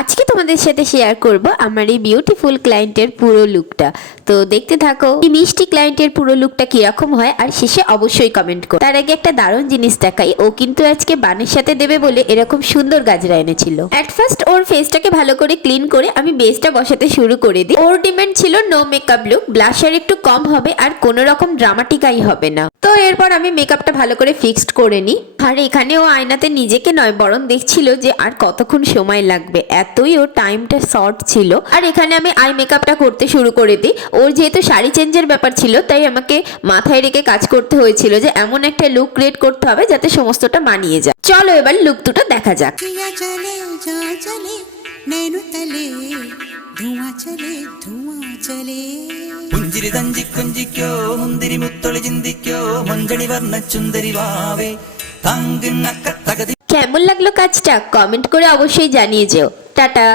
আজকে তোমাদের সাথে শেয়ার করব আমার এই বিউটিফুল ক্লায়েন্টের পুরো লুকটা। তো দেখতে থাকো এই মিষ্টি ক্লায়েন্টের পুরো লুকটা কিরকম হয়, আর শেষে অবশ্যই কমেন্ট করো। তার আগে একটা দারুণ জিনিস দেখাই, ও কিন্তু আজকে বানের সাথে দেবে বলে এরকম সুন্দর গাজরা এনেছিল। এট ফার্স্ট ওর ফেসটাকে ভালো করে ক্লিন করে আমি বেসটা বসাতে শুরু করে দিই। ওর ডিমান্ড ছিল নো মেকআপ লুক, ব্লাশার একটু কম হবে আর কোনো রকম ড্রামাটিক আই হবে না। তো এরপর আমি মেকআপটা ভালো করে ফিক্সড করে নিই। আর এখানে ও আয়নাতে নিজেকে নয় বরং দেখছিল যে আর কতক্ষণ সময় লাগবে, এতই ও টাইমটা শর্ট ছিল। আর এখানে আমি আই মেকআপটা করতে শুরু করে দিই। ওর যেহেতু শাড়ি চেঞ্জের ব্যাপার ছিল তাই আমাকে মাথায় রেখে কাজ করতে হয়েছিল যে এমন একটা লুক ক্রিয়েট করতে হবে যাতে সমস্তটা মানিয়ে যায়। চলো এবার লুক দুটো দেখা যাক। പുഞ്ചിരി തഞ്ചി കൊഞ്ചിക്കോ മുന്തിരി മുത്തൊളി ചിന്തിക്കോ മഞ്ചണി വർണ്ണ ചുന്ദരി വാവേ തങ്കിണ്ണക്ക തകതി। কেমন লাগলো কাজটা কমেন্ট করে অবশ্যই জানিয়ে যেও। টাটা।